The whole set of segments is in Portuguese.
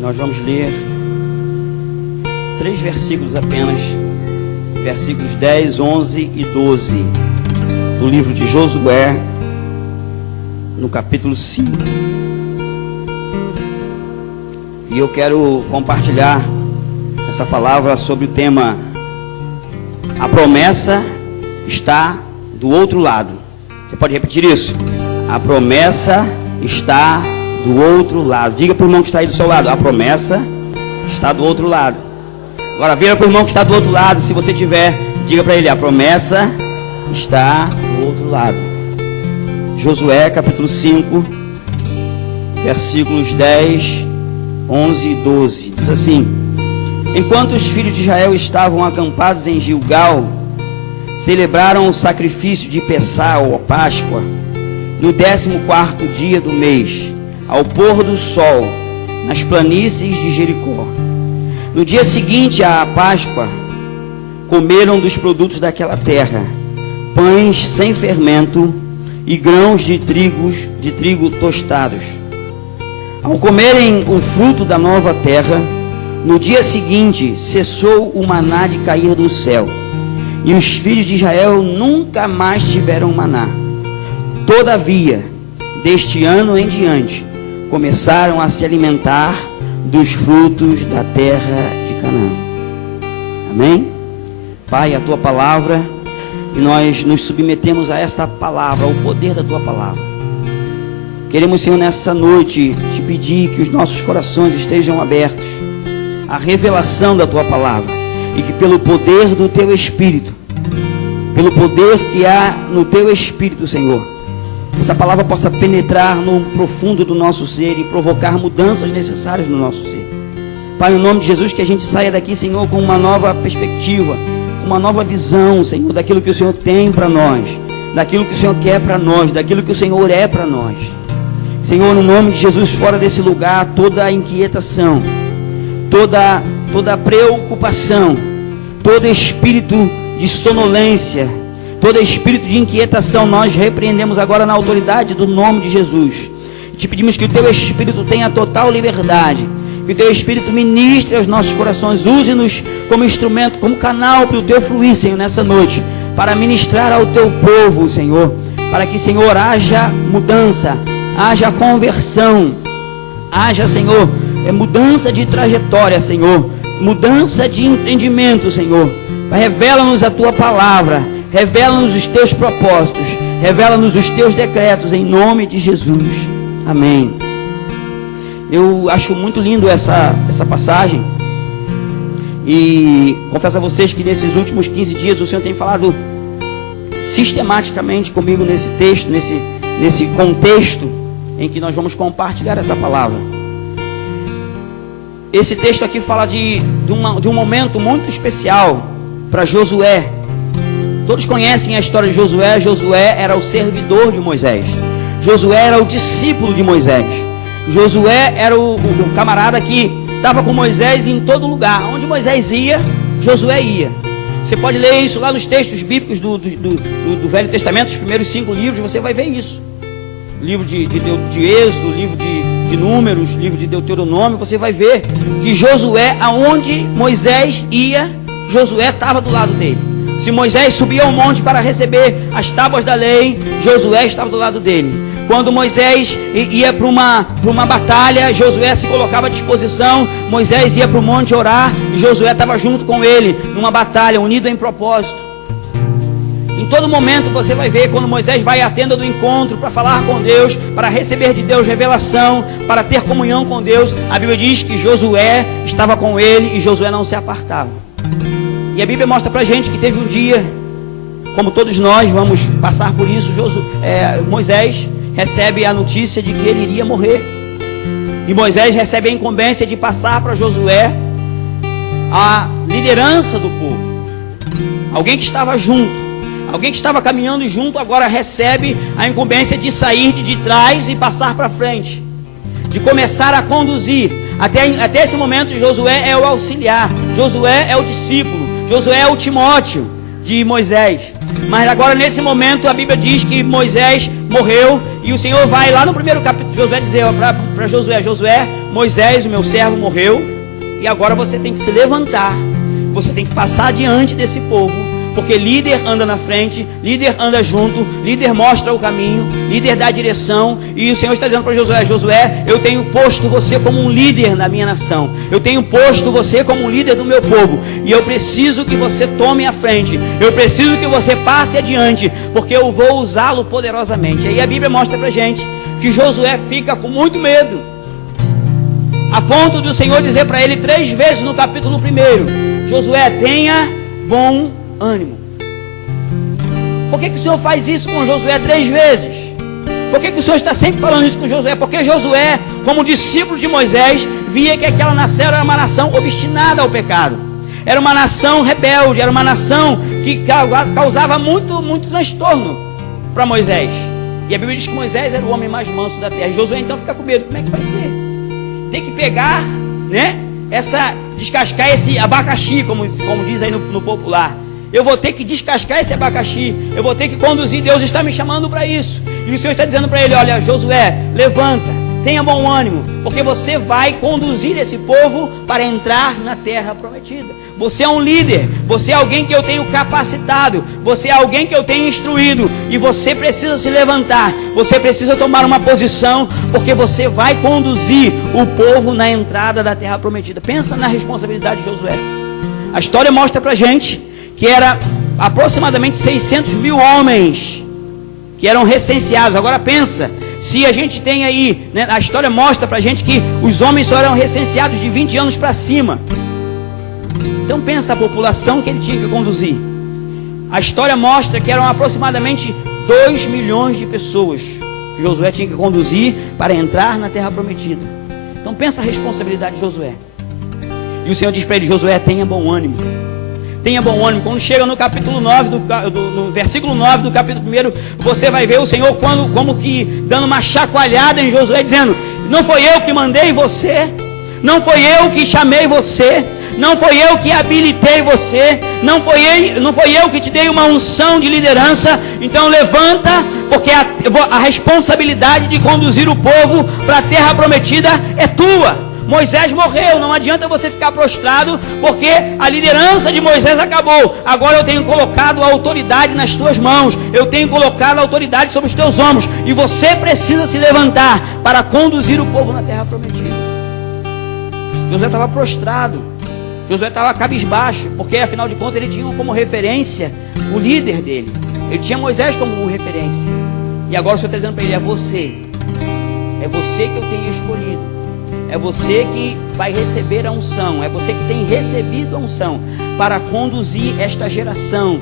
Nós vamos ler 3 versículos apenas, versículos 10, 11 e 12 do livro de Josué, no capítulo 5. E eu quero compartilhar essa palavra sobre o tema: a promessa está do outro lado. Você pode repetir isso? A promessa está do outro lado. Diga para o irmão que está aí do seu lado: a promessa está do outro lado. Agora vira para o irmão que está do outro lado. Se você tiver, diga para ele: a promessa está do outro lado. Josué capítulo 5, versículos 10, 11 e 12. Diz assim: enquanto os filhos de Israel estavam acampados em Gilgal, celebraram o sacrifício de Pessah, ou Páscoa, no 14º dia do mês, ao pôr do sol, nas planícies de Jericó. No dia seguinte à Páscoa, comeram dos produtos daquela terra, pães sem fermento e grãos de trigo tostados. Ao comerem o fruto da nova terra, no dia seguinte cessou o maná de cair do céu, e os filhos de Israel nunca mais tiveram maná. Todavia, deste ano em diante, começaram a se alimentar dos frutos da terra de Canaã. Amém? Pai, a tua palavra, e nós nos submetemos a esta palavra, ao poder da tua palavra. Queremos, Senhor, nessa noite te pedir que os nossos corações estejam abertos à revelação da tua palavra, e que pelo poder do teu Espírito, pelo poder que há no teu Espírito, Senhor, essa palavra possa penetrar no profundo do nosso ser e provocar mudanças necessárias no nosso ser. Pai, no nome de Jesus, que a gente saia daqui, Senhor, com uma nova perspectiva, com uma nova visão, Senhor, daquilo que o Senhor tem para nós, daquilo que o Senhor quer para nós, daquilo que o Senhor é para nós. Senhor, no nome de Jesus, fora desse lugar, toda a inquietação, toda a preocupação, todo espírito de sonolência, todo espírito de inquietação, nós repreendemos agora na autoridade do nome de Jesus. Te pedimos que o teu Espírito tenha total liberdade, que o teu Espírito ministre aos nossos corações, use-nos como instrumento, como canal para o teu fluir, Senhor, nessa noite, para ministrar ao teu povo, Senhor, para que, Senhor, haja mudança, haja conversão, haja, Senhor, mudança de trajetória, Senhor, mudança de entendimento, Senhor. Revela-nos a tua palavra, revela-nos os teus propósitos, revela-nos os teus decretos, em nome de Jesus. Amém. Eu acho muito lindo essa passagem, e confesso a vocês que nesses últimos 15 dias o Senhor tem falado sistematicamente comigo nesse texto, nesse contexto em que nós vamos compartilhar essa palavra. Esse texto aqui fala de um momento muito especial para Josué. Todos conhecem a história de Josué. Josué era o servidor de Moisés. Josué era o discípulo de Moisés. Josué era o camarada que estava com Moisés em todo lugar. Onde Moisés ia, Josué ia. Você pode ler isso lá nos textos bíblicos do Velho Testamento, os primeiros 5 livros, você vai ver isso. Livro de Êxodo, livro de Números, livro de Deuteronômio, você vai ver que Josué, aonde Moisés ia, Josué estava do lado dele. Se Moisés subia ao monte para receber as tábuas da lei, Josué estava do lado dele. Quando Moisés ia para uma batalha, Josué se colocava à disposição. Moisés ia para o monte orar e Josué estava junto com ele numa batalha, unido em propósito. Em todo momento você vai ver, quando Moisés vai à tenda do encontro para falar com Deus, para receber de Deus revelação, para ter comunhão com Deus, a Bíblia diz que Josué estava com ele e Josué não se apartava. E a Bíblia mostra para a gente que teve um dia, como todos nós vamos passar por isso, Moisés recebe a notícia de que ele iria morrer. E Moisés recebe a incumbência de passar para Josué a liderança do povo. Alguém que estava junto, alguém que estava caminhando junto, agora recebe a incumbência de sair de trás e passar para frente, de começar a conduzir. Até esse momento Josué é o auxiliar, Josué é o discípulo, Josué é o Timóteo de Moisés. Mas agora nesse momento a Bíblia diz que Moisés morreu e o Senhor vai lá no primeiro capítulo de Josué dizer para Josué, Moisés, o meu servo, morreu e agora você tem que se levantar, você tem que passar adiante desse povo. Porque líder anda na frente, líder anda junto, líder mostra o caminho, líder dá a direção. E o Senhor está dizendo para Josué, Josué, eu tenho posto você como um líder na minha nação. Eu tenho posto você como um líder do meu povo. E eu preciso que você tome a frente. Eu preciso que você passe adiante, porque eu vou usá-lo poderosamente. Aí a Bíblia mostra para a gente que Josué fica com muito medo. A ponto do Senhor dizer para ele 3 vezes no capítulo 1, Josué, tenha bom ânimo. Por que o Senhor faz isso com Josué 3 vezes? Por que o Senhor está sempre falando isso com Josué? Porque Josué, como discípulo de Moisés, via que aquela nação era uma nação obstinada ao pecado. Era uma nação rebelde, era uma nação que causava muito transtorno para Moisés. E a Bíblia diz que Moisés era o homem mais manso da terra. E Josué então fica com medo. Como é que vai ser? Tem que pegar, né? Descascar esse abacaxi, como diz aí no popular. Eu vou ter que descascar esse abacaxi. Eu vou ter que conduzir. Deus está me chamando para isso. E o Senhor está dizendo para ele, olha, Josué, levanta, tenha bom ânimo, porque você vai conduzir esse povo para entrar na terra prometida. Você é um líder, você é alguém que eu tenho capacitado, você é alguém que eu tenho instruído, e você precisa se levantar, você precisa tomar uma posição, porque você vai conduzir o povo na entrada da terra prometida. Pensa na responsabilidade de Josué. A história mostra para a gente que era aproximadamente 600 mil homens que eram recenseados. Agora pensa, se a gente tem aí, né, a história mostra pra gente que os homens só eram recenseados de 20 anos para cima. Então pensa a população que ele tinha que conduzir. A história mostra que eram aproximadamente 2 milhões de pessoas que Josué tinha que conduzir para entrar na terra prometida. Então pensa a responsabilidade de Josué. E o Senhor diz para ele, Josué, tenha bom ânimo. Tenha bom ânimo. Quando chega no capítulo 9, no versículo 9 do capítulo 1, você vai ver o Senhor como que dando uma chacoalhada em Josué, dizendo, não foi eu que mandei você, não foi eu que chamei você, não foi eu que habilitei você, não foi eu que te dei uma unção de liderança. Então levanta, porque a responsabilidade de conduzir o povo para a terra prometida é tua. Moisés morreu, não adianta você ficar prostrado, porque a liderança de Moisés acabou. Agora eu tenho colocado a autoridade nas tuas mãos, eu tenho colocado a autoridade sobre os teus ombros, e você precisa se levantar para conduzir o povo na terra prometida. Josué estava prostrado, Josué estava cabisbaixo, porque afinal de contas ele tinha como referência o líder dele, ele tinha Moisés como referência. E agora o Senhor está dizendo para ele, é você que eu tenho escolhido. É você que vai receber a unção, é você que tem recebido a unção para conduzir esta geração,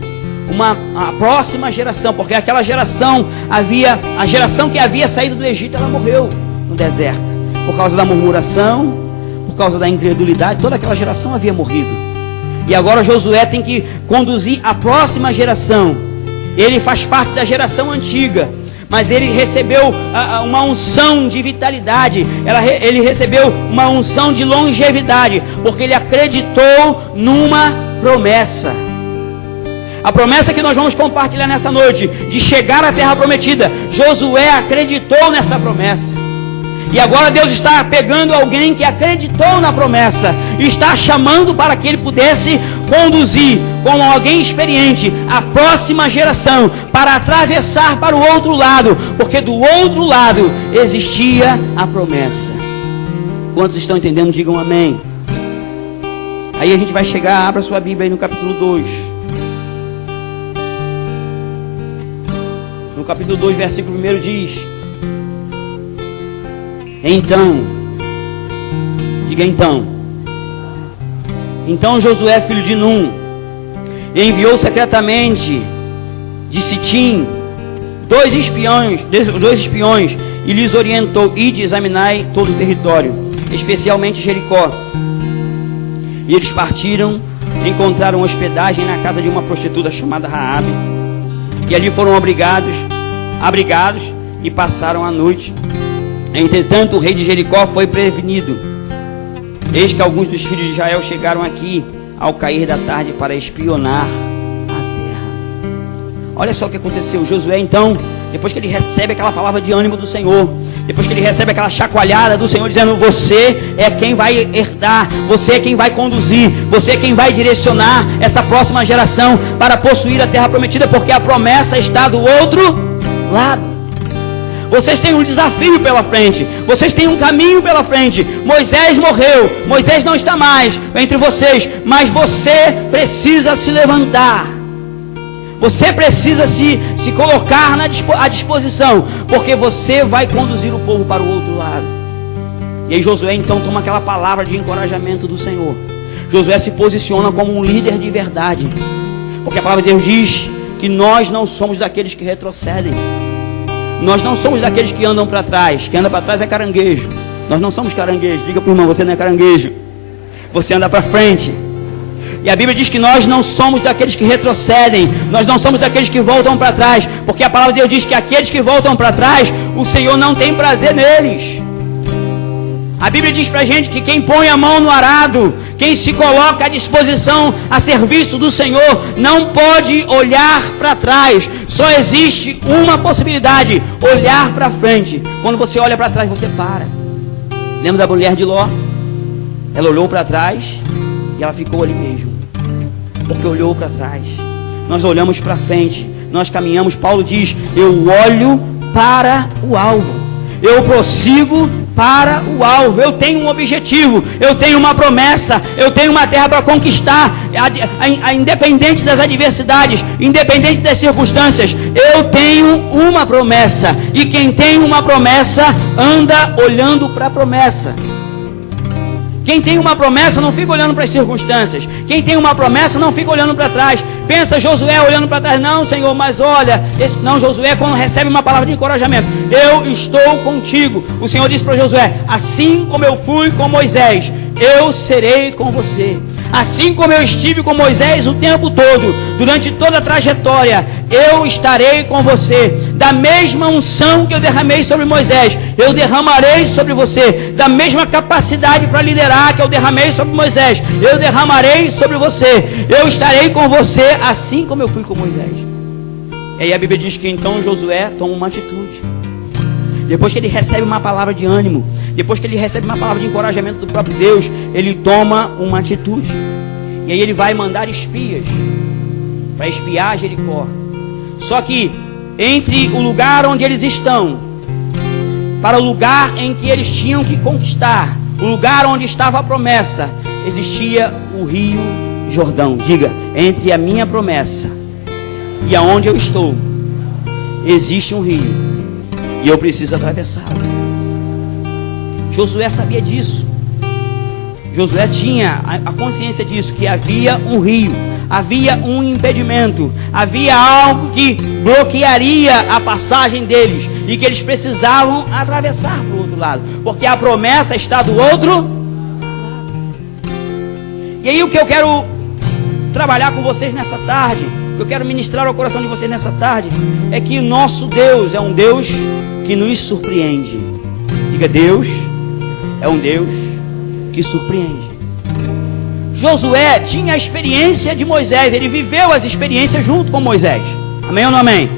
a próxima geração, porque aquela geração a geração que havia saído do Egito, ela morreu no deserto, por causa da murmuração, por causa da incredulidade, toda aquela geração havia morrido. E agora Josué tem que conduzir a próxima geração. Ele faz parte da geração antiga, mas ele recebeu uma unção de vitalidade, ele recebeu uma unção de longevidade, porque ele acreditou numa promessa. A promessa que nós vamos compartilhar nessa noite, de chegar à terra prometida, Josué acreditou nessa promessa. E agora Deus está pegando alguém que acreditou na promessa e está chamando para que ele pudesse conduzir como alguém experiente a próxima geração para atravessar para o outro lado, porque do outro lado existia a promessa. Quantos estão entendendo? Digam amém. Aí a gente vai chegar, abra sua Bíblia aí no capítulo 2. No capítulo 2, versículo 1 diz: Então, diga então Josué, filho de Num, enviou secretamente de Sitim 2 espiões e lhes orientou: ide, examinai todo o território, especialmente Jericó. E eles partiram, encontraram hospedagem na casa de uma prostituta chamada Raabe, e ali foram abrigados e passaram a noite. Entretanto, o rei de Jericó foi prevenido. Eis que alguns dos filhos de Israel chegaram aqui ao cair da tarde para espionar a terra. Olha só o que aconteceu. Josué então, depois que ele recebe aquela palavra de ânimo do Senhor, depois que ele recebe aquela chacoalhada do Senhor dizendo: você é quem vai herdar, você é quem vai conduzir, você é quem vai direcionar essa próxima geração para possuir a terra prometida, porque a promessa está do outro lado. Vocês têm um desafio pela frente, vocês têm um caminho pela frente. Moisés morreu, Moisés não está mais entre vocês, mas você precisa se levantar. Você precisa se colocar à disposição, porque você vai conduzir o povo para o outro lado. E aí Josué então toma aquela palavra de encorajamento do Senhor. Josué se posiciona como um líder de verdade, porque a palavra de Deus diz que nós não somos daqueles que retrocedem. Nós não somos daqueles que andam para trás. Quem anda para trás é caranguejo. Nós não somos caranguejos. Diga para o irmão: você não é caranguejo, você anda para frente. E a Bíblia diz que nós não somos daqueles que retrocedem, nós não somos daqueles que voltam para trás, porque a palavra de Deus diz que aqueles que voltam para trás, o Senhor não tem prazer neles. A Bíblia diz para a gente que quem põe a mão no arado, quem se coloca à disposição, a serviço do Senhor, não pode olhar para trás. Só existe uma possibilidade: olhar para frente. Quando você olha para trás, você para. Lembra da mulher de Ló? Ela olhou para trás e ela ficou ali mesmo, porque olhou para trás. Nós olhamos para frente, nós caminhamos. Paulo diz: eu olho para o alvo, eu prossigo para o alvo. Eu tenho um objetivo, eu tenho uma promessa, eu tenho uma terra para conquistar, independente das adversidades, independente das circunstâncias. Eu tenho uma promessa, e quem tem uma promessa anda olhando para a promessa. Quem tem uma promessa não fica olhando para as circunstâncias. Quem tem uma promessa não fica olhando para trás. Pensa Josué olhando para trás: não, Senhor, mas olha, não, Josué, quando recebe uma palavra de encorajamento: eu estou contigo. O Senhor disse para Josué: assim como eu fui com Moisés, eu serei com você. Assim como eu estive com Moisés o tempo todo, durante toda a trajetória, eu estarei com você. Da mesma unção que eu derramei sobre Moisés, eu derramarei sobre você. Da mesma capacidade para liderar que eu derramei sobre Moisés, eu derramarei sobre você. Eu estarei com você, assim como eu fui com Moisés. E aí a Bíblia diz que então Josué toma uma atitude. Depois que ele recebe uma palavra de ânimo, depois que ele recebe uma palavra de encorajamento do próprio Deus, ele toma uma atitude. E aí ele vai mandar espias para espiar Jericó. Só que entre o lugar onde eles estão, para o lugar em que eles tinham que conquistar, o lugar onde estava a promessa, existia o rio Jordão. Diga: entre a minha promessa e aonde eu estou, existe um rio, e eu preciso atravessá-lo. Josué sabia disso. Josué tinha a consciência disso, que havia um rio, havia um impedimento, havia algo que bloquearia a passagem deles, e que eles precisavam atravessar para o outro lado, porque a promessa está do outro lado. E aí o que eu quero trabalhar com vocês nessa tarde, o que eu quero ministrar ao coração de vocês nessa tarde, é que o nosso Deus é um Deus que nos surpreende. Diga: Deus é um Deus que surpreende. Josué tinha a experiência de Moisés, ele viveu as experiências junto com Moisés. Amém ou não amém?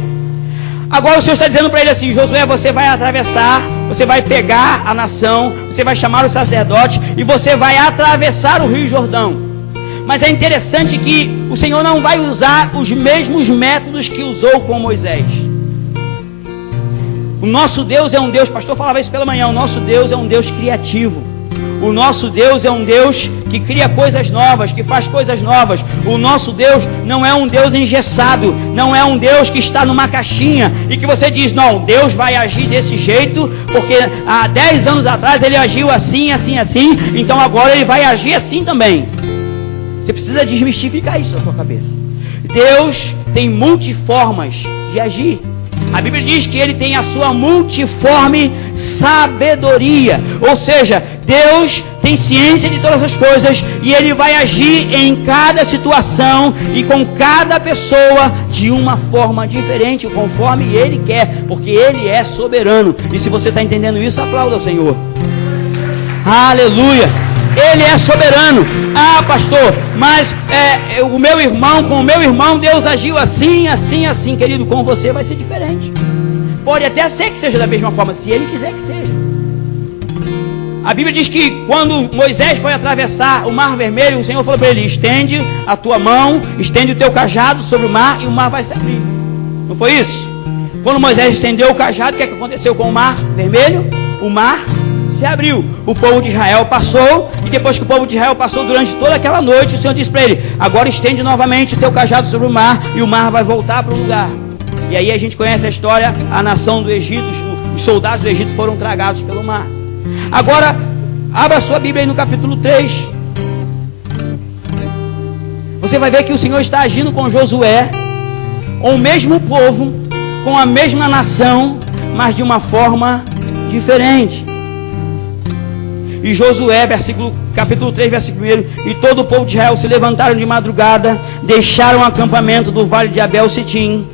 Agora o Senhor está dizendo para ele assim: Josué, você vai atravessar, você vai pegar a nação, você vai chamar os sacerdotes e você vai atravessar o Rio Jordão. Mas é interessante que o Senhor não vai usar os mesmos métodos que usou com Moisés. O nosso Deus é um Deus, pastor falava isso pela manhã, o nosso Deus é um Deus criativo. O nosso Deus é um Deus que cria coisas novas, que faz coisas novas. O nosso Deus não é um Deus engessado, não é um Deus que está numa caixinha e que você diz: não, Deus vai agir desse jeito, porque há 10 anos atrás ele agiu assim, assim, assim, então agora ele vai agir assim também. Você precisa desmistificar isso na sua cabeça. Deus tem multiformas de agir. A Bíblia diz que ele tem a sua multiforme sabedoria, ou seja, Deus tem ciência de todas as coisas e ele vai agir em cada situação e com cada pessoa de uma forma diferente, conforme ele quer, porque ele é soberano. E se você está entendendo isso, aplauda ao Senhor. Aleluia. Ele é soberano. Ah, pastor, mas o meu irmão, com o meu irmão, Deus agiu assim, assim, assim. Querido, com você vai ser diferente. Pode até ser que seja da mesma forma, se Ele quiser que seja. A Bíblia diz que quando Moisés foi atravessar o mar vermelho, o Senhor falou para ele: estende a tua mão, estende o teu cajado sobre o mar e o mar vai se abrir. Não foi isso? Quando Moisés estendeu o cajado, o que aconteceu com o mar vermelho? O mar se abriu. O povo de Israel passou, e depois que o povo de Israel passou durante toda aquela noite, o Senhor disse para ele: agora estende novamente o teu cajado sobre o mar e o mar vai voltar para o lugar. E aí a gente conhece a história, a nação do Egito, os soldados do Egito foram tragados pelo mar. Agora, abra a sua Bíblia aí no capítulo 3. Você vai ver que o Senhor está agindo com Josué, com o mesmo povo, com a mesma nação, mas de uma forma diferente. E Josué, capítulo 3, versículo 1: e todo o povo de Israel se levantaram de madrugada, deixaram o acampamento do vale de Abel-Sitim,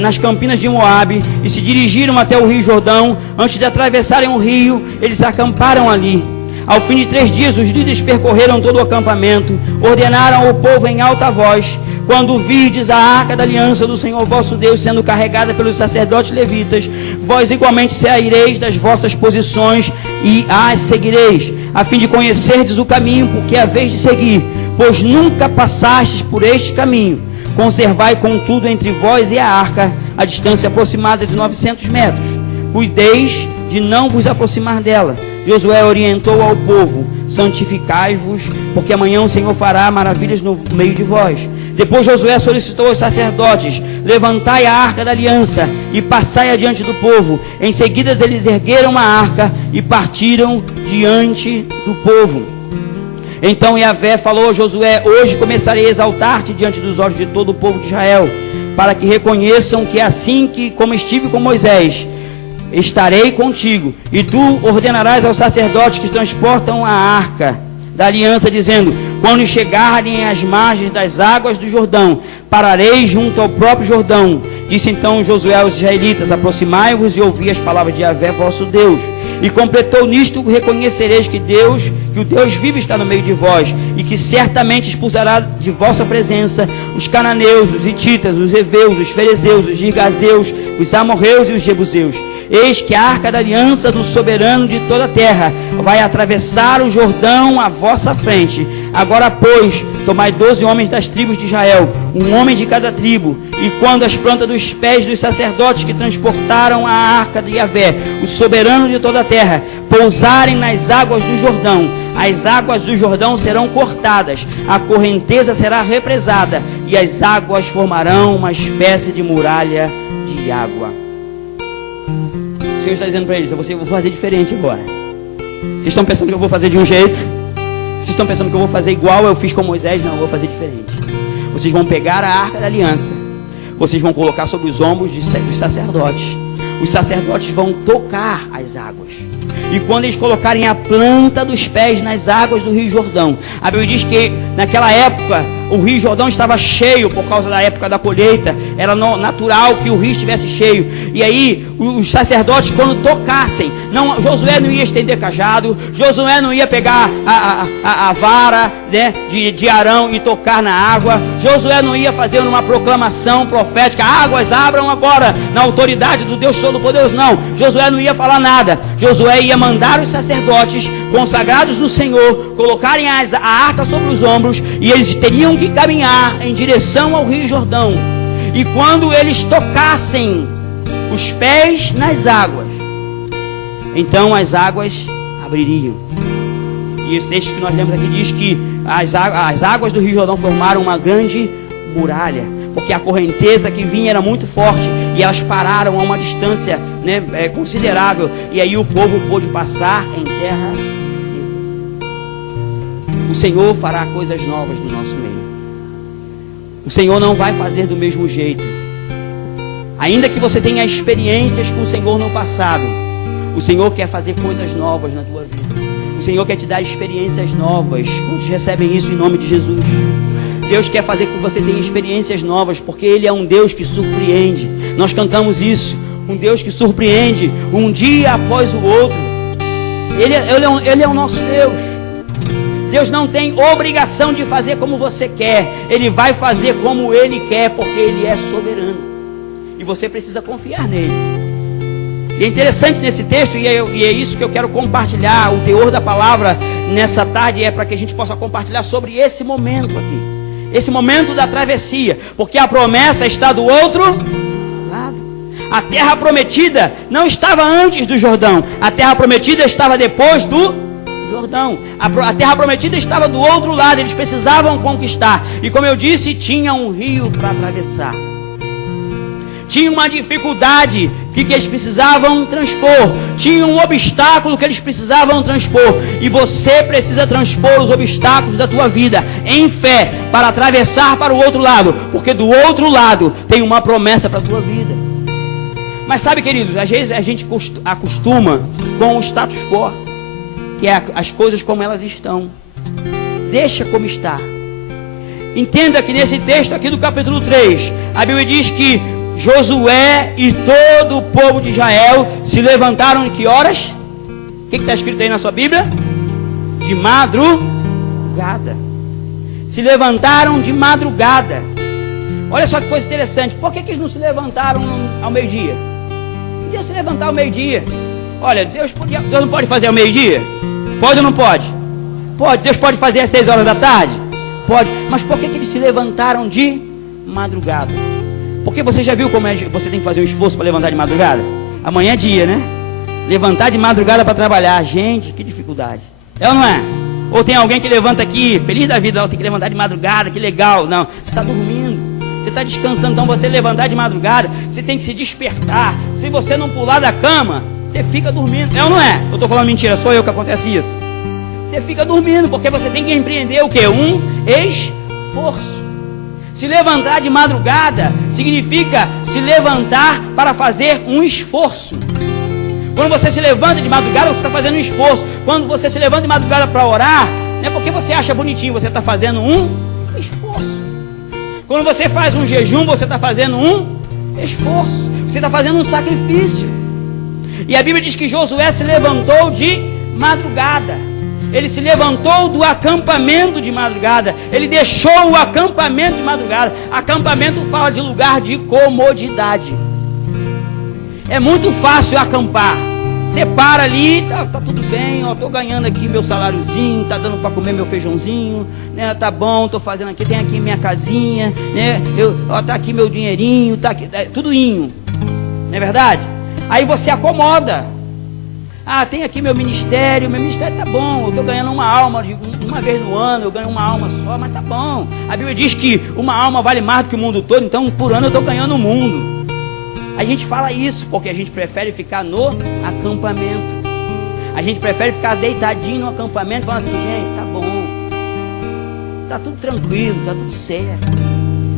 nas campinas de Moabe, e se dirigiram até o rio Jordão. Antes de atravessarem o rio, eles acamparam ali. Ao fim de 3 dias, os líderes percorreram todo o acampamento, ordenaram ao povo em alta voz: quando virdes a arca da aliança do Senhor vosso Deus sendo carregada pelos sacerdotes levitas, vós igualmente saireis das vossas posições e as seguireis, a fim de conhecerdes o caminho porque haveis de seguir, pois nunca passastes por este caminho. Conservai contudo entre vós e a arca a distância aproximada de 900 metros. Cuideis de não vos aproximar dela. Josué orientou ao povo: santificai-vos, porque amanhã o Senhor fará maravilhas no meio de vós. Depois Josué solicitou aos sacerdotes: levantai a arca da aliança e passai adiante do povo. Em seguida eles ergueram a arca e partiram diante do povo. Então Yahvé falou a Josué: hoje começarei a exaltar-te diante dos olhos de todo o povo de Israel, para que reconheçam que assim como estive com Moisés, estarei contigo, e tu ordenarás aos sacerdotes que transportam a arca da aliança, dizendo: quando chegarem às margens das águas do Jordão, parareis junto ao próprio Jordão. Disse então Josué aos israelitas: aproximai-vos e ouvi as palavras de Yahvé vosso Deus. E completou nisto: reconhecereis que o Deus vivo está no meio de vós, e que certamente expulsará de vossa presença os cananeus, os hititas, os heveus, os ferezeus, os girgazeus, os amorreus e os jebuseus. Eis que a arca da aliança do soberano de toda a terra vai atravessar o Jordão à vossa frente. Agora, pois, tomai 12 homens das tribos de Israel, um homem de cada tribo, e quando as plantas dos pés dos sacerdotes que transportaram a arca de Yahvé, o soberano de toda a terra, pousarem nas águas do Jordão, as águas do Jordão serão cortadas, a correnteza será represada, e as águas formarão uma espécie de muralha de água. O Senhor está dizendo para eles: eu vou fazer diferente agora. Vocês estão pensando que eu vou fazer de um jeito? Vocês estão pensando que eu vou fazer igual eu fiz com Moisés? Não, eu vou fazer diferente. Vocês vão pegar a arca da aliança, vocês vão colocar sobre os ombros dos sacerdotes. Os sacerdotes vão tocar as águas, e quando eles colocarem a planta dos pés nas águas do Rio Jordão, a Bíblia diz que naquela época o Rio Jordão estava cheio por causa da época da colheita. Era natural que o rio estivesse cheio. E aí os sacerdotes, quando tocassem, Josué não ia estender cajado, Josué não ia pegar a vara, né, de Arão e tocar na água. Josué não ia fazer uma proclamação profética: águas abram agora, na autoridade do Deus Todo-Poderoso. Não, Josué não ia falar nada. Josué ia mandar os sacerdotes consagrados no Senhor colocarem a arca sobre os ombros, e eles teriam que caminhar em direção ao Rio Jordão. E quando eles tocassem os pés nas águas, então as águas abririam. E esse texto que nós lemos aqui diz que as águas do Rio Jordão formaram uma grande muralha, porque a correnteza que vinha era muito forte, e elas pararam a uma distância, né, considerável, e aí o povo pôde passar em terra seca. O Senhor fará coisas novas no nosso meio. O Senhor não vai fazer do mesmo jeito. Ainda que você tenha experiências com o Senhor no passado, o Senhor quer fazer coisas novas na tua vida. O Senhor quer te dar experiências novas. Quantos recebem isso em nome de Jesus? Deus quer fazer com que você tenha experiências novas, porque Ele é um Deus que surpreende. Nós cantamos isso: um Deus que surpreende um dia após o outro. Ele é o nosso Deus. Deus não tem obrigação de fazer como você quer. Ele vai fazer como Ele quer, porque Ele é soberano. E você precisa confiar nele. E é interessante nesse texto, e é isso que eu quero compartilhar. O teor da palavra nessa tarde é para que a gente possa compartilhar sobre esse momento aqui. Esse momento da travessia. Porque a promessa está do outro lado. A terra prometida não estava antes do Jordão. A terra prometida estava depois do Jordão. A terra prometida estava do outro lado. Eles precisavam conquistar. E como eu disse, tinha um rio para atravessar. Tinha uma dificuldade que eles precisavam transpor. Tinha um obstáculo que eles precisavam transpor. E você precisa transpor os obstáculos da tua vida em fé para atravessar para o outro lado. Porque do outro lado tem uma promessa para a tua vida. Mas sabe, queridos, às vezes a gente acostuma com o status quo, que é as coisas como elas estão. Deixa como está. Entenda que nesse texto aqui do capítulo 3, a Bíblia diz que Josué e todo o povo de Israel se levantaram em que horas? O que está escrito aí na sua Bíblia? De madrugada. Se levantaram de madrugada. Olha só que coisa interessante. Por que eles não se levantaram ao meio-dia? Podiam se levantar ao meio-dia. Olha, Deus não pode fazer ao meio-dia? Pode ou não pode? Pode. Deus pode fazer às 6 horas da tarde? Pode. Mas por que eles se levantaram de madrugada? Porque você já viu como você tem que fazer um esforço para levantar de madrugada? Amanhã é dia, né? Levantar de madrugada para trabalhar. Gente, que dificuldade. É ou não é? Ou tem alguém que levanta aqui, feliz da vida, tem que levantar de madrugada, que legal. Não, você está dormindo. Você está descansando. Então você levantar de madrugada, você tem que se despertar. Se você não pular da cama, você fica dormindo. É ou não é? Eu estou falando mentira, sou eu que acontece isso. Você fica dormindo, porque você tem que empreender o quê? Um esforço. Se levantar de madrugada significa se levantar para fazer um esforço. Quando você se levanta de madrugada, você está fazendo um esforço. Quando você se levanta de madrugada para orar, não é porque você acha bonitinho, você está fazendo um esforço. Quando você faz um jejum, você está fazendo um esforço. Você está fazendo um sacrifício. E a Bíblia diz que Josué se levantou de madrugada. Ele se levantou do acampamento de madrugada. Ele deixou o acampamento de madrugada. Acampamento fala de lugar de comodidade. É muito fácil acampar. Você para ali, tá tudo bem, ó, tô ganhando aqui meu saláriozinho, tá dando para comer meu feijãozinho, né? Tá bom, tô fazendo aqui, tem aqui minha casinha, né? Tá aqui meu dinheirinho, tá aqui, tudo inho. Não é verdade? Aí você acomoda. Ah, tem aqui meu ministério tá bom, eu estou ganhando uma alma, uma vez no ano eu ganho uma alma só, mas tá bom. A Bíblia diz que uma alma vale mais do que o mundo todo, então por ano eu estou ganhando o mundo. A gente fala isso porque a gente prefere ficar no acampamento. A gente prefere ficar deitadinho no acampamento, falando assim, gente, tá bom, tá tudo tranquilo, tá tudo certo,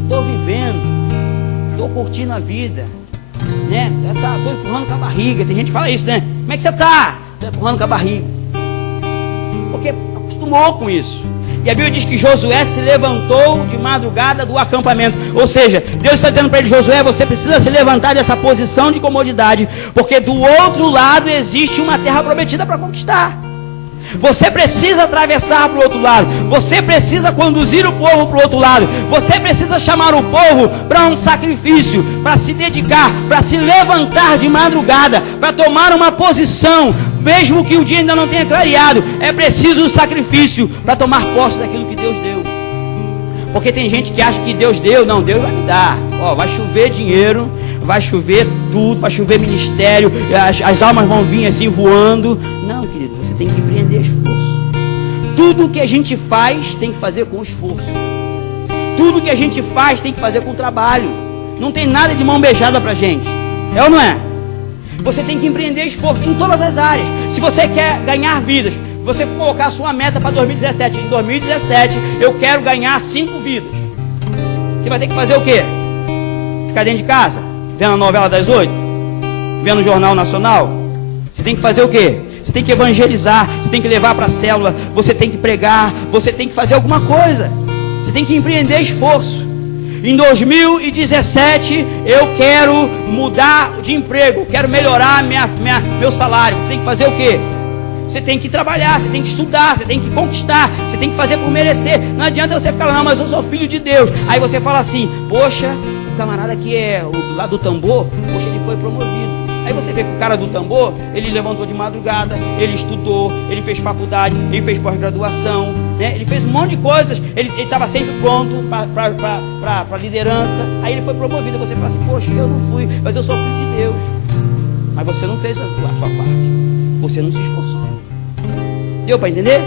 estou vivendo, estou curtindo a vida. Né? Estou empurrando com a barriga. Tem gente que fala isso, né? Como é que você está? Estou empurrando com a barriga. Porque acostumou com isso. E a Bíblia diz que Josué se levantou de madrugada do acampamento. Ou seja, Deus está dizendo para ele, Josué, você precisa se levantar dessa posição de comodidade, porque do outro lado existe uma terra prometida para conquistar. Você precisa atravessar para o outro lado. Você precisa conduzir o povo para o outro lado. Você precisa chamar o povo para um sacrifício, para se dedicar, para se levantar de madrugada, para tomar uma posição, mesmo que o dia ainda não tenha clareado. É preciso um sacrifício para tomar posse daquilo que Deus deu. Porque tem gente que acha que Deus deu. Não, Deus vai me dar. Ó, vai chover dinheiro, vai chover tudo, vai chover ministério, as almas vão vir assim voando. Não, querido, você tem que empreender esforço. Tudo que a gente faz tem que fazer com esforço. Tudo que a gente faz tem que fazer com trabalho. Não tem nada de mão beijada pra gente. É ou não é? Você tem que empreender esforço em todas as áreas. Se você quer ganhar vidas, você colocar a sua meta para 2017. Em 2017 eu quero ganhar 5 vidas. Você vai ter que fazer o quê? Ficar dentro de casa, vendo a novela das 8, vendo o Jornal Nacional. Você tem que fazer o quê? Você tem que evangelizar, você tem que levar para a célula, você tem que pregar, você tem que fazer alguma coisa. Você tem que empreender esforço. Em 2017 eu quero mudar de emprego, quero melhorar meu salário. Você tem que fazer o quê? Você tem que trabalhar, você tem que estudar, você tem que conquistar, você tem que fazer por merecer. Não adianta você ficar lá, não, mas eu sou filho de Deus. Aí você fala assim, poxa, o camarada que é lá do tambor, poxa, ele foi promovido. Aí você vê que o cara do tambor, ele levantou de madrugada, ele estudou, ele fez faculdade, ele fez pós-graduação, né? Ele fez um monte de coisas, ele estava sempre pronto para liderança. Aí ele foi promovido. Aí você fala assim, poxa, eu não fui, mas eu sou filho de Deus. Mas você não fez a sua parte, você não se esforçou. Deu para entender?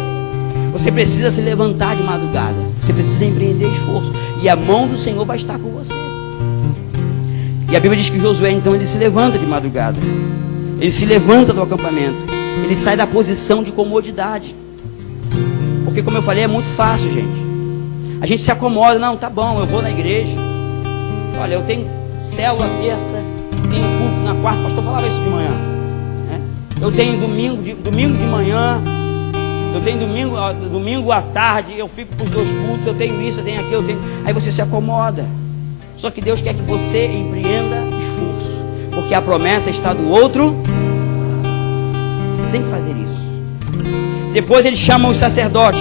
Você precisa se levantar de madrugada, você precisa empreender esforço, e a mão do Senhor vai estar com você. E a Bíblia diz que Josué, então, ele se levanta de madrugada, ele se levanta do acampamento, ele sai da posição de comodidade, porque, como eu falei, é muito fácil, gente. A gente se acomoda, não, tá bom, eu vou na igreja, olha, eu tenho célula terça, tenho culto na quarta, o pastor falava isso de manhã, né? Eu tenho domingo de manhã, eu tenho domingo à tarde, eu fico com os 2 cultos, eu tenho isso, eu tenho aquilo, eu tenho... Aí você se acomoda. Só que Deus quer que você empreenda esforço, porque a promessa está do outro. Tem que fazer isso. Depois ele chama os sacerdotes,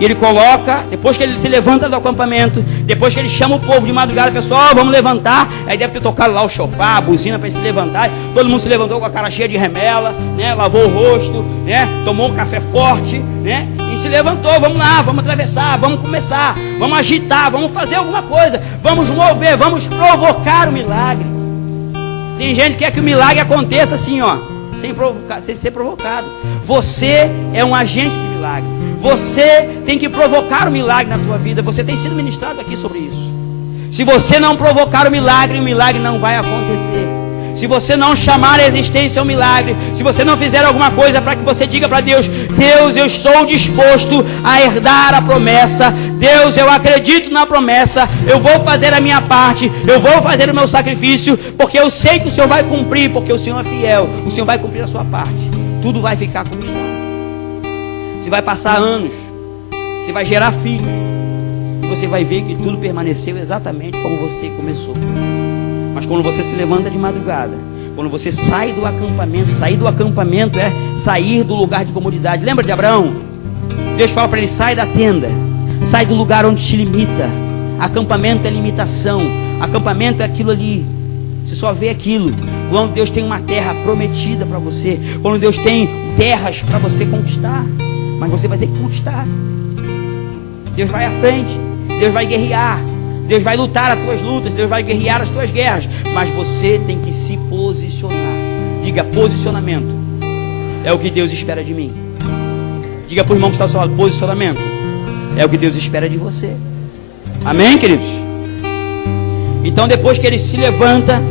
e ele coloca, depois que ele se levanta do acampamento, depois que ele chama o povo de madrugada, pessoal, vamos levantar. Aí deve ter tocado lá o chofar, a buzina para se levantar. Todo mundo se levantou com a cara cheia de remela, né? Lavou o rosto, né? Tomou um café forte, né? E se levantou, vamos lá, vamos atravessar, vamos começar, vamos agitar, vamos fazer alguma coisa, vamos mover, vamos provocar o milagre. Tem gente que quer que o milagre aconteça assim, ó, sem ser provocado. Você é um agente de milagre. Você tem que provocar o milagre na tua vida. Você tem sido ministrado aqui sobre isso. Se você não provocar o milagre não vai acontecer. Se você não chamar a existência ao milagre, se você não fizer alguma coisa para que você diga para Deus, Deus, eu estou disposto a herdar a promessa, Deus, eu acredito na promessa, eu vou fazer a minha parte, eu vou fazer o meu sacrifício, porque eu sei que o Senhor vai cumprir, porque o Senhor é fiel, o Senhor vai cumprir a sua parte, tudo vai ficar como está. Você vai passar anos, você vai gerar filhos, e você vai ver que tudo permaneceu exatamente como você começou. Mas quando você se levanta de madrugada, quando você sai do acampamento, sair do acampamento é sair do lugar de comodidade. Lembra de Abraão? Deus fala para ele, sai da tenda, sai do lugar onde te limita. Acampamento é limitação, acampamento é aquilo ali, você só vê aquilo. Quando Deus tem uma terra prometida para você, quando Deus tem terras para você conquistar, mas você vai ter que conquistar. Deus vai à frente, Deus vai guerrear, Deus vai lutar as tuas lutas, Deus vai guerrear as tuas guerras, mas você tem que se posicionar. Diga, posicionamento é o que Deus espera de mim. Diga para o irmão que está ao seu lado, posicionamento é o que Deus espera de você. Amém, queridos? Então depois que ele se levanta,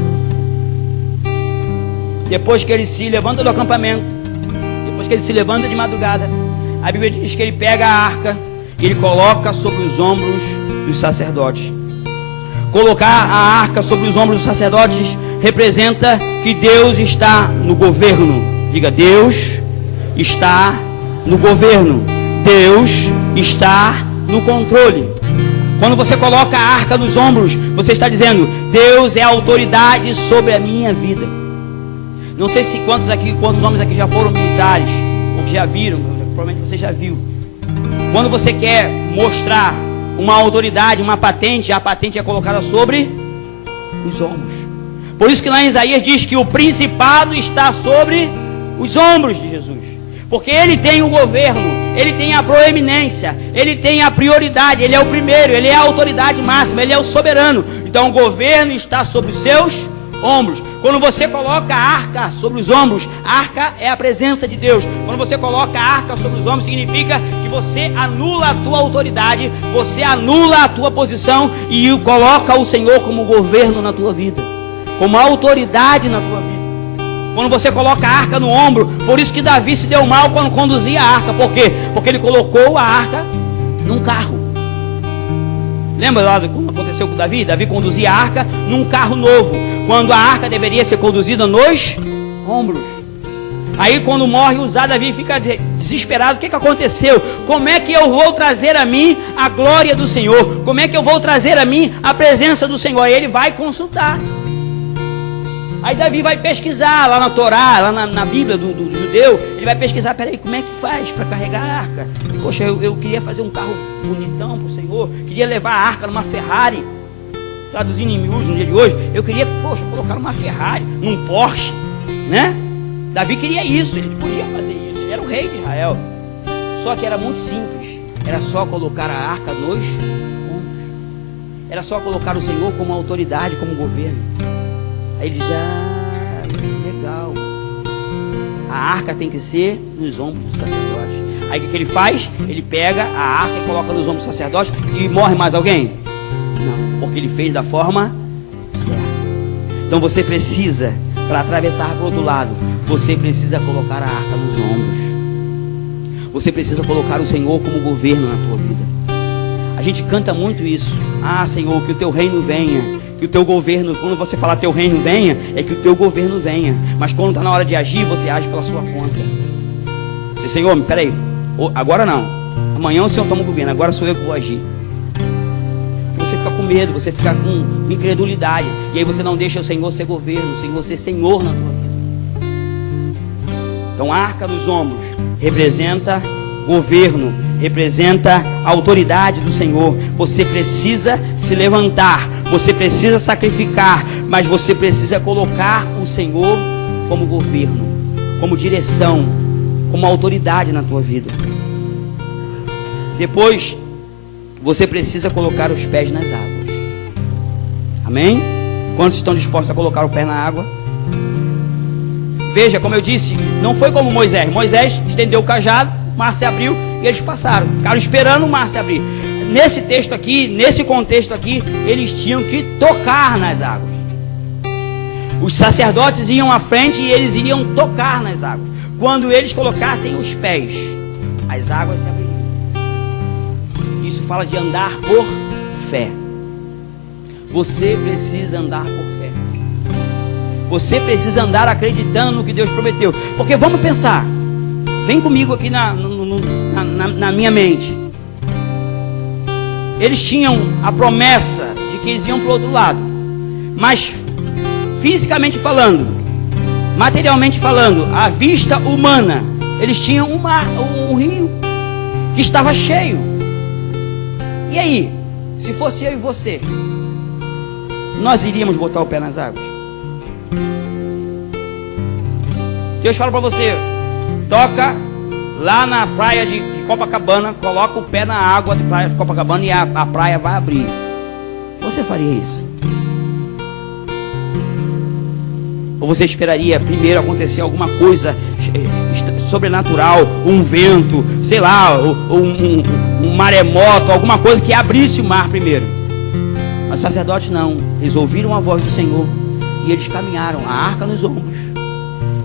do acampamento, depois que ele se levanta de madrugada, a Bíblia diz que ele pega a arca e ele coloca sobre os ombros dos sacerdotes. Colocar a arca sobre os ombros dos sacerdotes representa que Deus está no governo. Diga, Deus está no governo. Deus está no controle. Quando você coloca a arca nos ombros, você está dizendo, Deus é a autoridade sobre a minha vida. Não sei se quantos homens aqui já foram militares, ou que já viram, provavelmente você já viu. Quando você quer mostrar uma autoridade, uma patente, a patente é colocada sobre os ombros. Por isso que lá em Isaías diz que o principado está sobre os ombros de Jesus. Porque ele tem o governo, ele tem a proeminência, ele tem a prioridade, ele é o primeiro, ele é a autoridade máxima, ele é o soberano. Então o governo está sobre os seus ombros. Quando você coloca a arca sobre os ombros, a arca é a presença de Deus. Quando você coloca a arca sobre os ombros, significa que você anula a tua autoridade, você anula a tua posição e coloca o Senhor como governo na tua vida, como autoridade na tua vida. Quando você coloca a arca no ombro, por isso que Davi se deu mal quando conduzia a arca. Por quê? Porque ele colocou a arca num carro. Lembra lá como aconteceu com Davi? Davi conduzia a arca num carro novo, quando a arca deveria ser conduzida nos ombros. Aí quando morre Uzá, Davi fica desesperado. O que aconteceu? Como é que eu vou trazer a mim a glória do Senhor? Como é que eu vou trazer a mim a presença do Senhor? Aí ele vai consultar. Aí Davi vai pesquisar lá na Torá, lá na Bíblia do judeu. Ele vai pesquisar, peraí, como é que faz para carregar a arca? Poxa, eu queria fazer um carro bonitão para o Senhor. Queria levar a arca numa Ferrari. Traduzindo em miúdos no dia de hoje, eu queria, poxa, colocar numa Ferrari, num Porsche, né? Davi queria isso, ele podia fazer isso, ele era o rei de Israel. Só que era muito simples, era só colocar a arca nos ombros, era só colocar o Senhor como autoridade, como governo. Aí ele já, legal, a arca tem que ser nos ombros do sacerdote. Aí o que ele faz? Ele pega a arca e coloca nos ombros do sacerdote. E morre mais alguém? Não, porque ele fez da forma certa. Então você precisa, para atravessar para o outro lado, você precisa colocar a arca nos ombros. Você precisa colocar o Senhor como governo na tua vida. A gente canta muito isso. Ah, Senhor, que o teu reino venha, que o teu governo, quando você falar teu reino venha, é que o teu governo venha. Mas quando está na hora de agir, você age pela sua conta. Você, Senhor, peraí, agora não, amanhã o Senhor toma o governo, agora sou eu que vou agir. Você fica com medo, você fica com incredulidade, e aí você não deixa o Senhor ser governo, o Senhor ser Senhor na tua vida. Então a arca nos ombros representa governo, representa a autoridade do Senhor. Você precisa se levantar, você precisa sacrificar, mas você precisa colocar o Senhor como governo, como direção, como autoridade na tua vida. Depois você precisa colocar os pés nas águas. Amém? Quantos estão dispostos a colocar o pé na água? Veja, como eu disse, não foi como Moisés. Moisés estendeu o cajado, o mar se abriu e eles passaram. Ficaram esperando o mar se abrir. Nesse texto aqui, nesse contexto aqui, eles tinham que tocar nas águas. Os sacerdotes iam à frente e eles iriam tocar nas águas. Quando eles colocassem os pés, as águas se abririam. Isso fala de andar por fé. Você precisa andar por fé. Você precisa andar acreditando no que Deus prometeu. Porque vamos pensar. Vem comigo aqui na minha mente. Eles tinham a promessa de que eles iam para o outro lado. Mas fisicamente falando, materialmente falando, à vista humana, eles tinham um rio que estava cheio. E aí, se fosse eu e você, nós iríamos botar o pé nas águas? Deus fala para você, toca lá na praia de Copacabana, coloca o pé na água da praia de Copacabana e a praia vai abrir. Você faria isso? Ou você esperaria primeiro acontecer alguma coisa sobrenatural, um vento, sei lá, um maremoto, alguma coisa que abrisse o mar primeiro? Mas os sacerdotes não, eles ouviram a voz do Senhor e eles caminharam, a arca nos ombros,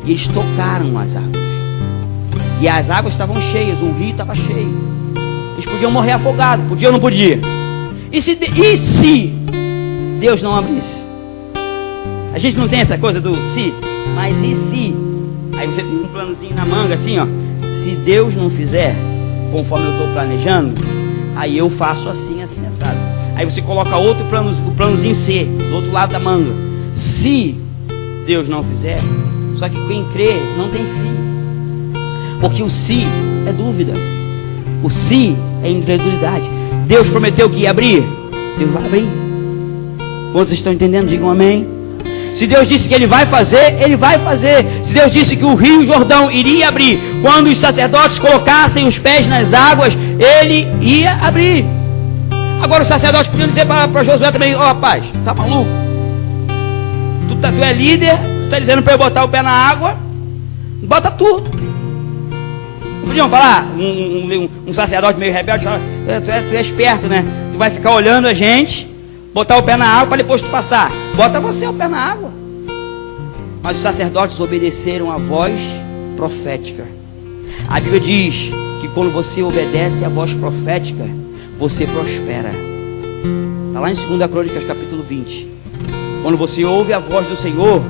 e eles tocaram as águas, e as águas estavam cheias, o rio estava cheio. Eles podiam morrer afogados, podia ou não podia? E se Deus não abrisse? A gente não tem essa coisa do se, mas e se? Aí você tem um planozinho na manga assim, ó. Se Deus não fizer conforme eu estou planejando, aí eu faço assim, assim, assado. Aí você coloca outro plano, o planozinho C, do outro lado da manga. Se Deus não fizer, só que quem crê não tem se. Porque o se é dúvida. O se é incredulidade. Deus prometeu que ia abrir, Deus vai abrir. Quantos estão entendendo? Digam amém. Se Deus disse que Ele vai fazer, Ele vai fazer. Se Deus disse que o rio Jordão iria abrir, quando os sacerdotes colocassem os pés nas águas, Ele ia abrir. Agora os sacerdotes podiam dizer para Josué também, ó, rapaz, tá maluco? Tu é líder, tu tá dizendo para eu botar o pé na água, bota tu. Não podiam falar, um sacerdote meio rebelde, fala, tu é esperto, né? Tu vai ficar olhando a gente, botar o pé na água para depois tu passar. Bota você o pé na água. Mas os sacerdotes obedeceram a voz profética. A Bíblia diz que quando você obedece a voz profética, você prospera. Está lá em 2 Crônicas capítulo 20. Quando você ouve a voz do Senhor,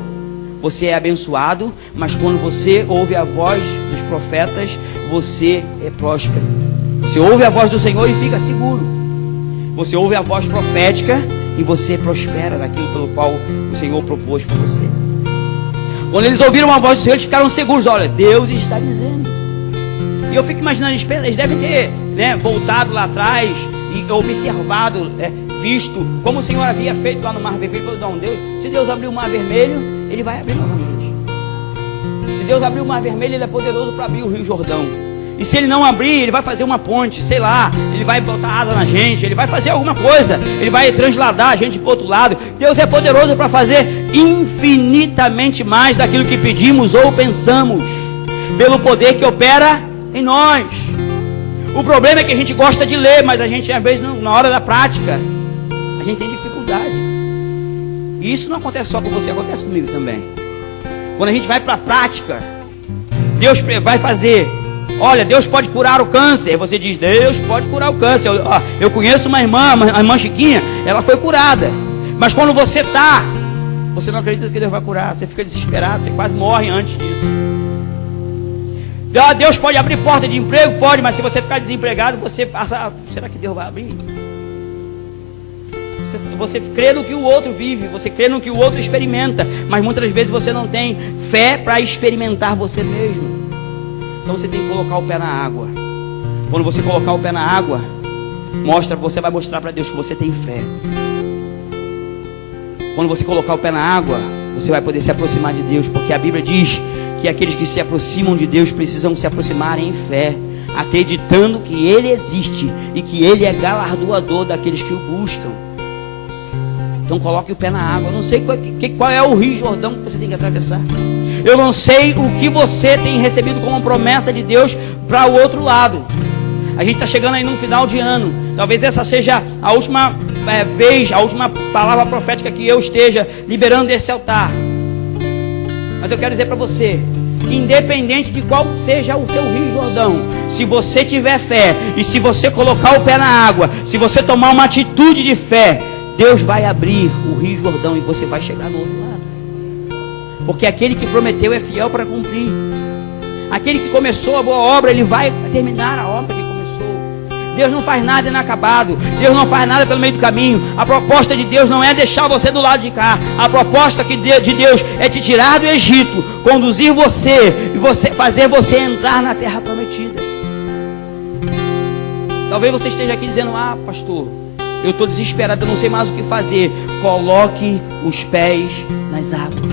você é abençoado. Mas quando você ouve a voz dos profetas, você é próspero. Você ouve a voz do Senhor e fica seguro. Você ouve a voz profética e você prospera naquilo pelo qual o Senhor propôs para você. Quando eles ouviram a voz do Senhor, eles ficaram seguros. Olha, Deus está dizendo. E eu fico imaginando, eles devem ter, né, voltado lá atrás e observado, visto como o Senhor havia feito lá no Mar Vermelho. Ele falou, não, Deus, se Deus abrir o Mar Vermelho, Ele vai abrir novamente. Se Deus abrir o Mar Vermelho, Ele é poderoso para abrir o Rio Jordão. E se Ele não abrir, Ele vai fazer uma ponte, sei lá, Ele vai botar asa na gente, Ele vai fazer alguma coisa, Ele vai transladar a gente para o outro lado. Deus é poderoso para fazer infinitamente mais daquilo que pedimos ou pensamos, pelo poder que opera em nós. O problema é que a gente gosta de ler, mas a gente às vezes na hora da prática a gente tem dificuldade. E isso não acontece só com você, acontece comigo também. Quando a gente vai para a prática, Deus vai fazer. Olha, Deus pode curar o câncer. Você diz, Deus pode curar o câncer. Eu conheço uma irmã, a irmã Chiquinha, ela foi curada. Mas quando você não acredita que Deus vai curar. Você fica desesperado, você quase morre antes disso. Deus pode abrir porta de emprego? Pode, mas se você ficar desempregado, você passa, será que Deus vai abrir? Você crê no que o outro vive, você crê no que o outro experimenta, mas muitas vezes você não tem fé para experimentar você mesmo. Então você tem que colocar o pé na água. Quando você colocar o pé na água, você vai mostrar para Deus que você tem fé. Quando você colocar o pé na água, você vai poder se aproximar de Deus, porque a Bíblia diz que aqueles que se aproximam de Deus precisam se aproximar em fé, acreditando que Ele existe e que Ele é galardoador daqueles que o buscam. Então coloque o pé na água. Eu não sei qual é o Rio Jordão que você tem que atravessar. Eu não sei o que você tem recebido como promessa de Deus para o outro lado. A gente está chegando aí no final de ano. Talvez essa seja a última vez, a última palavra profética que eu esteja liberando desse altar. Mas eu quero dizer para você que independente de qual seja o seu Rio Jordão, se você tiver fé e se você colocar o pé na água, se você tomar uma atitude de fé, Deus vai abrir o Rio Jordão e você vai chegar do outro lado. Porque aquele que prometeu é fiel para cumprir. Aquele que começou a boa obra, ele vai terminar a obra que começou. Deus não faz nada inacabado. Deus não faz nada pelo meio do caminho. A proposta de Deus não é deixar você do lado de cá. A proposta de Deus é te tirar do Egito, conduzir você e fazer você entrar na terra prometida. Talvez você esteja aqui dizendo, pastor, eu estou desesperado, eu não sei mais o que fazer. Coloque os pés nas águas.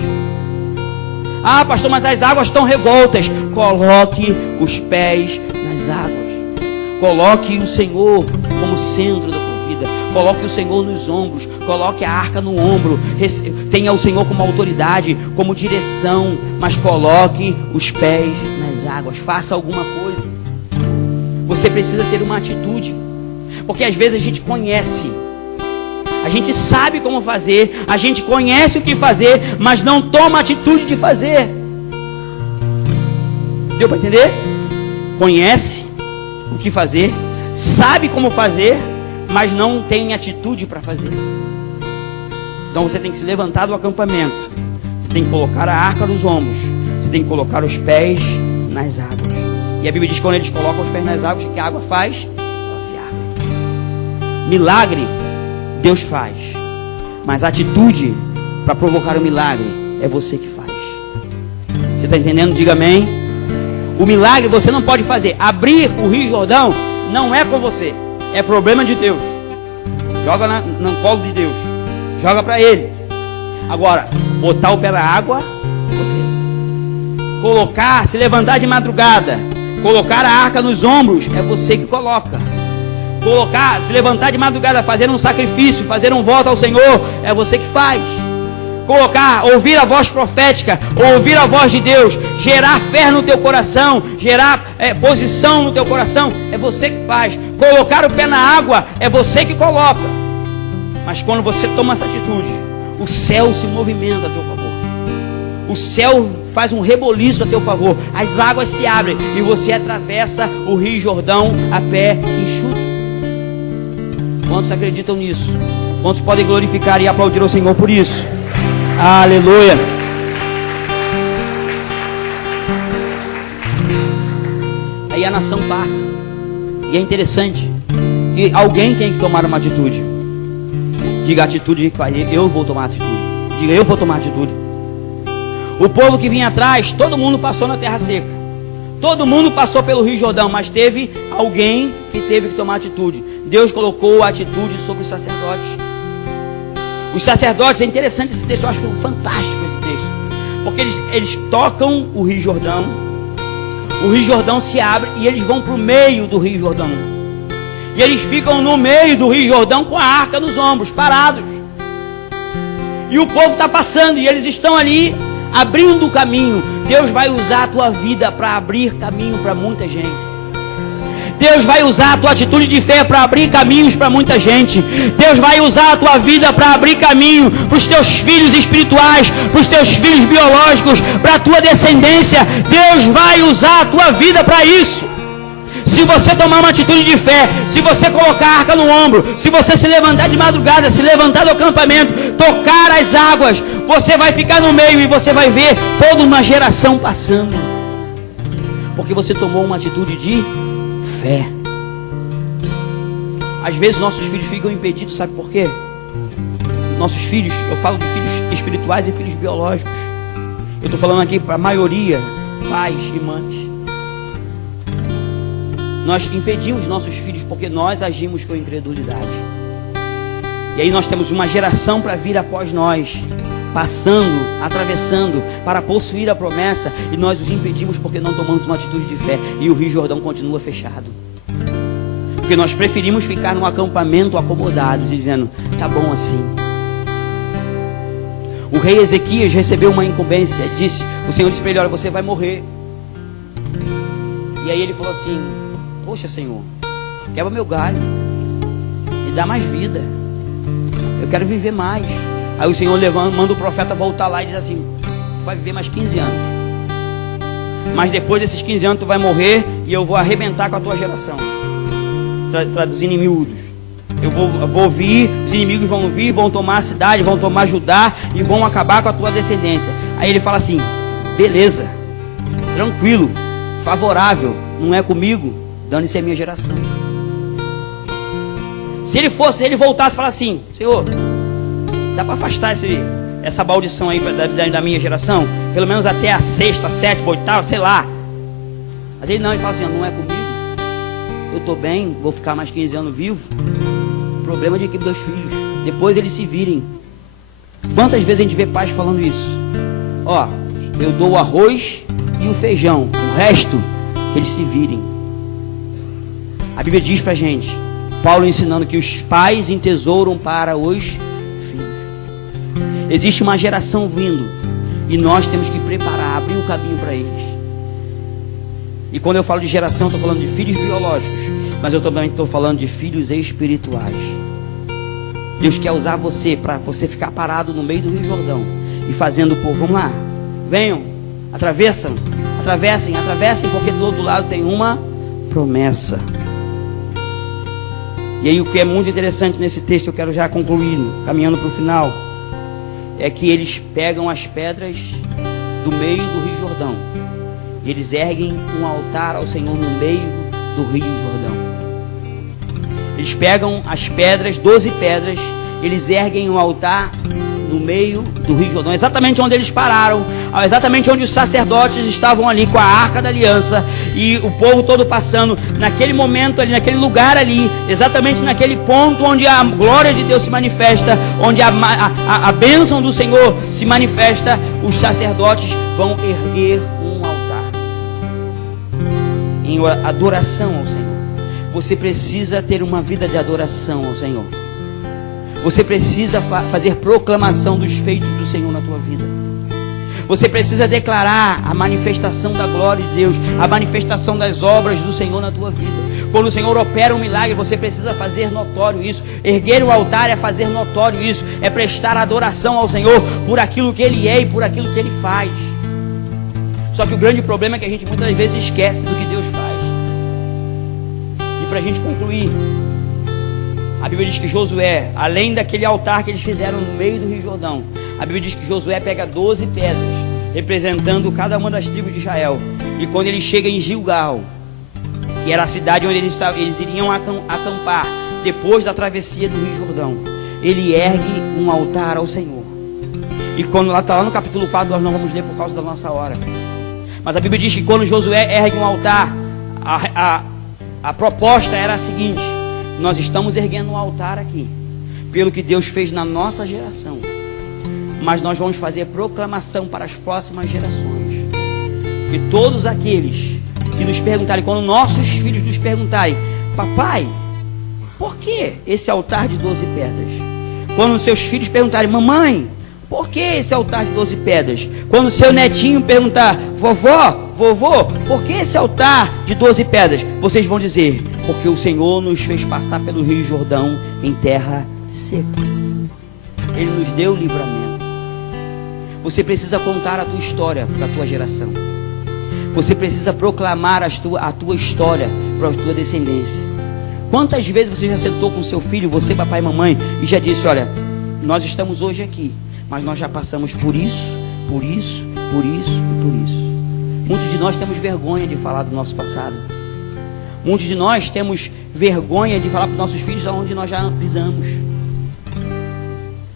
Pastor, mas as águas estão revoltas. Coloque os pés nas águas. Coloque o Senhor como centro da tua vida. Coloque o Senhor nos ombros. Coloque a arca no ombro. Tenha o Senhor como autoridade, como direção. Mas coloque os pés nas águas. Faça alguma coisa. Você precisa ter uma atitude. Porque às vezes a gente conhece, a gente sabe como fazer, a gente conhece o que fazer, mas não toma a atitude de fazer. Deu para entender? Conhece o que fazer, sabe como fazer, mas não tem atitude para fazer. Então você tem que se levantar do acampamento, você tem que colocar a arca nos ombros, você tem que colocar os pés nas águas. E a Bíblia diz que quando eles colocam os pés nas águas, o que a água faz? Milagre Deus faz, mas a atitude para provocar o milagre é você que faz. Você está entendendo? Diga amém. O milagre você não pode fazer. Abrir o Rio Jordão não é com você, é problema de Deus. Joga no colo de Deus, joga para Ele. Agora, botar o pé na água, você. Colocar, se levantar de madrugada, colocar a arca nos ombros, é você que coloca. Colocar, se levantar de madrugada, fazer um sacrifício, fazer um voto ao Senhor, é você que faz. Colocar, ouvir a voz profética, ouvir a voz de Deus, gerar fé no teu coração, gerar posição no teu coração, é você que faz. Colocar o pé na água, é você que coloca. Mas quando você toma essa atitude, o céu se movimenta a teu favor. O céu faz um reboliço a teu favor, as águas se abrem e você atravessa o Rio Jordão a pé enxuto. Quantos acreditam nisso? Quantos podem glorificar e aplaudir ao Senhor por isso? Aleluia! Aí a nação passa. E é interessante que alguém tem que tomar uma atitude. Diga a atitude, eu vou tomar atitude. Diga, eu vou tomar atitude. O povo que vinha atrás, todo mundo passou na terra seca. Todo mundo passou pelo Rio Jordão, mas teve alguém que teve que tomar atitude. Deus colocou a atitude sobre os sacerdotes. Os sacerdotes, é interessante esse texto, eu acho fantástico esse texto. Porque eles tocam o Rio Jordão. O Rio Jordão se abre e eles vão para o meio do Rio Jordão. E eles ficam no meio do Rio Jordão com a arca nos ombros, parados. E o povo está passando e eles estão ali abrindo o caminho. Deus vai usar a tua vida para abrir caminho para muita gente. Deus vai usar a tua atitude de fé para abrir caminhos para muita gente. Deus vai usar a tua vida para abrir caminho para os teus filhos espirituais, para os teus filhos biológicos, para a tua descendência. Deus vai usar a tua vida para isso. Se você tomar uma atitude de fé, se você colocar a arca no ombro, se você se levantar de madrugada, se levantar do acampamento, tocar as águas, você vai ficar no meio e você vai ver toda uma geração passando. Porque você tomou uma atitude de fé. Às vezes nossos filhos ficam impedidos, sabe por quê? Nossos filhos, eu falo de filhos espirituais e filhos biológicos. Eu estou falando aqui para a maioria, pais e mães. Nós impedimos nossos filhos porque nós agimos com incredulidade. E aí nós temos uma geração para vir após nós, passando, atravessando, para possuir a promessa, e nós os impedimos porque não tomamos uma atitude de fé, e o Rio Jordão continua fechado. Porque nós preferimos ficar num acampamento acomodados, dizendo, tá bom assim. O rei Ezequias recebeu uma incumbência, o Senhor disse para ele, olha, você vai morrer. E aí ele falou assim, poxa Senhor, quebra meu galho, me dá mais vida, eu quero viver mais. Aí o Senhor manda o profeta voltar lá e diz assim, tu vai viver mais 15 anos, mas depois desses 15 anos tu vai morrer e eu vou arrebentar com a tua geração. Traduzindo em miúdos, eu vou vir, os inimigos vão vir, vão tomar a cidade, vão tomar Judá e vão acabar com a tua descendência. Aí ele fala assim, beleza, tranquilo, favorável, não é comigo, dane-se a minha geração. Se ele voltasse e falasse assim, Senhor, dá para afastar essa maldição aí da minha geração, pelo menos até a sexta, sétima, oitava, sei lá. Mas ele fala assim, não é comigo, eu estou bem, vou ficar mais 15 anos vivo, problema de meus filhos, depois eles se virem. Quantas vezes a gente vê pais falando isso? Ó, eu dou o arroz e o feijão, o resto que eles se virem. A Bíblia diz pra gente, Paulo ensinando que os pais entesouram para os filhos. Existe uma geração vindo e nós temos que preparar, abrir o caminho para eles. E quando eu falo de geração, eu estou falando de filhos biológicos, mas eu também estou falando de filhos espirituais. Deus quer usar você para você ficar parado no meio do Rio Jordão e fazendo o povo, vamos lá, venham, atravessem, porque do outro lado tem uma promessa. E aí o que é muito interessante nesse texto, eu quero já concluir, caminhando para o final, é que eles pegam as pedras do meio do Rio Jordão, e eles erguem um altar ao Senhor no meio do Rio Jordão. Eles pegam as pedras, 12 pedras, eles erguem um altar no meio do Rio Jordão, exatamente onde eles pararam, exatamente onde os sacerdotes estavam ali com a arca da aliança, e o povo todo passando, naquele momento ali, naquele lugar ali, exatamente naquele ponto onde a glória de Deus se manifesta, onde a bênção do Senhor se manifesta, os sacerdotes vão erguer um altar em adoração ao Senhor. Você precisa ter uma vida de adoração ao Senhor. Você precisa fazer proclamação dos feitos do Senhor na tua vida. Você precisa declarar a manifestação da glória de Deus, a manifestação das obras do Senhor na tua vida. Quando o Senhor opera um milagre, você precisa fazer notório isso. Erguer o altar é fazer notório isso, é prestar adoração ao Senhor por aquilo que Ele é e por aquilo que Ele faz. Só que o grande problema é que a gente muitas vezes esquece do que Deus faz. E para a gente concluir, a Bíblia diz que Josué, além daquele altar que eles fizeram no meio do Rio Jordão, a Bíblia diz que Josué pega 12 pedras, representando cada uma das tribos de Israel. E quando ele chega em Gilgal, que era a cidade onde eles iriam acampar, depois da travessia do Rio Jordão, ele ergue um altar ao Senhor. E quando lá está lá no capítulo 4, nós não vamos ler por causa da nossa hora. Mas a Bíblia diz que quando Josué ergue um altar, a proposta era a seguinte: nós estamos erguendo um altar aqui, pelo que Deus fez na nossa geração, mas nós vamos fazer proclamação para as próximas gerações. Que todos aqueles que nos perguntarem, quando nossos filhos nos perguntarem: papai, por que esse altar de 12 pedras? Quando seus filhos perguntarem: mamãe, por que esse altar de 12 pedras? Quando seu netinho perguntar: vovô, por que esse altar de 12 pedras? Vocês vão dizer: porque o Senhor nos fez passar pelo Rio Jordão em terra seca. Ele nos deu livramento. Você precisa contar a tua história para a tua geração. Você precisa proclamar a tua história para a tua descendência. Quantas vezes você já sentou com seu filho, você, papai e mamãe, e já disse: olha, nós estamos hoje aqui, mas nós já passamos por isso, por isso, por isso e por isso. Muitos de nós temos vergonha de falar do nosso passado. Muitos de nós temos vergonha de falar para os nossos filhos aonde nós já pisamos.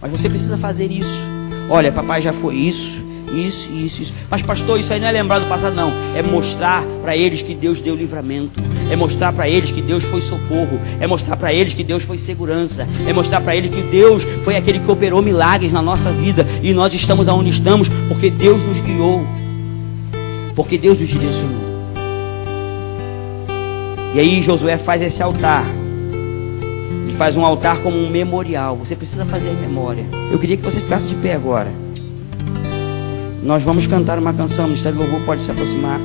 Mas você precisa fazer isso. Olha, papai já foi isso. Mas pastor, isso aí não é lembrar do passado, não. É mostrar para eles que Deus deu livramento. É mostrar para eles que Deus foi socorro. É mostrar para eles que Deus foi segurança. É mostrar para eles que Deus foi aquele que operou milagres na nossa vida. E nós estamos aonde estamos porque Deus nos guiou, porque Deus nos direcionou. E aí Josué faz esse altar. Ele faz um altar como um memorial. Você precisa fazer memória. Eu queria que você ficasse de pé agora. Nós vamos cantar uma canção. O Ministério do Louvor pode se aproximar.